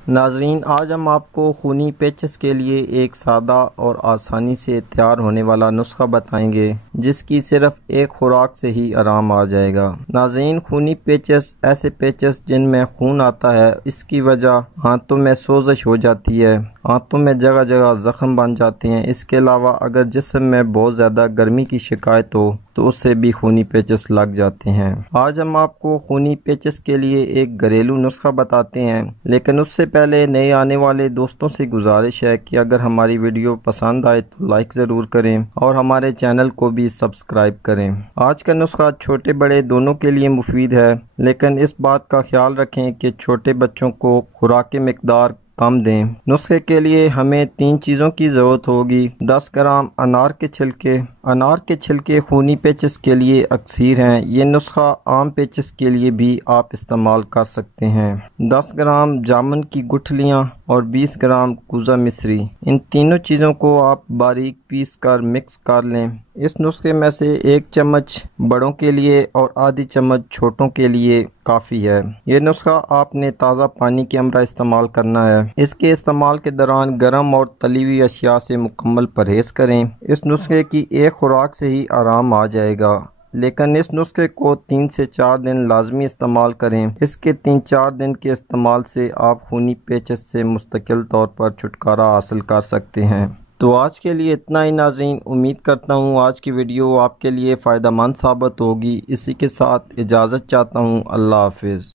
नाजरीन, आज हम आपको खूनी पेचिश के लिए एक सादा और आसानी से तैयार होने वाला नुस्खा बताएंगे जिसकी सिर्फ एक खुराक से ही आराम आ जाएगा। नाजरीन, खूनी पेचिश ऐसे पेचिश जिनमें खून आता है, इसकी वजह हाथों में सोजिश हो जाती है, हाथों में जगह जगह जख्म बन जाते हैं। इसके अलावा अगर जिस्म में बहुत ज़्यादा गर्मी की शिकायत हो तो उससे भी खूनी पेचिश लग जाते हैं। आज हम आपको खूनी पेचिश के लिए एक घरेलू नुस्खा बताते हैं, लेकिन उससे पहले नए आने वाले दोस्तों से गुजारिश है कि अगर हमारी वीडियो पसंद आए तो लाइक ज़रूर करें और हमारे चैनल को भी सब्सक्राइब करें। आज का नुस्खा छोटे बड़े दोनों के लिए मुफीद है, लेकिन इस बात का ख्याल रखें कि छोटे बच्चों को खुराक की मिकदार कम दें। नुस्खे के लिए हमें 3 चीज़ों की ज़रूरत होगी। 10 ग्राम अनार के छिलके। अनार के छिलके खूनी पेचिश के लिए अक्सीर हैं। ये नुस्खा आम पेचिश के लिए भी आप इस्तेमाल कर सकते हैं। 10 ग्राम जामुन की गुठलियाँ और 20 ग्राम कुजा मिश्री। इन तीनों चीज़ों को आप बारीक पीस कर मिक्स कर लें। इस नुस्खे में से 1 चम्मच बड़ों के लिए और आधी चम्मच छोटों के लिए काफ़ी है। ये नुस्खा आपने ताज़ा पानी के हमरा इस्तेमाल करना है। इसके इस्तेमाल के दौरान गर्म और तली हुई अशिया से मुकम्मल परहेज़ करें। इस नुस्खे की एक खुराक से ही आराम आ जाएगा, लेकिन इस नुस्खे को 3 से 4 दिन लाजमी इस्तेमाल करें। इसके 3-4 दिन के इस्तेमाल से आप खूनी पेचिश से मुस्तकिल तौर पर छुटकारा हासिल कर सकते हैं। तो आज के लिए इतना ही नाज़रीन। उम्मीद करता हूँ आज की वीडियो आपके लिए फ़ायदेमंद साबित होगी। इसी के साथ इजाज़त चाहता हूँ। अल्लाह हाफिज़।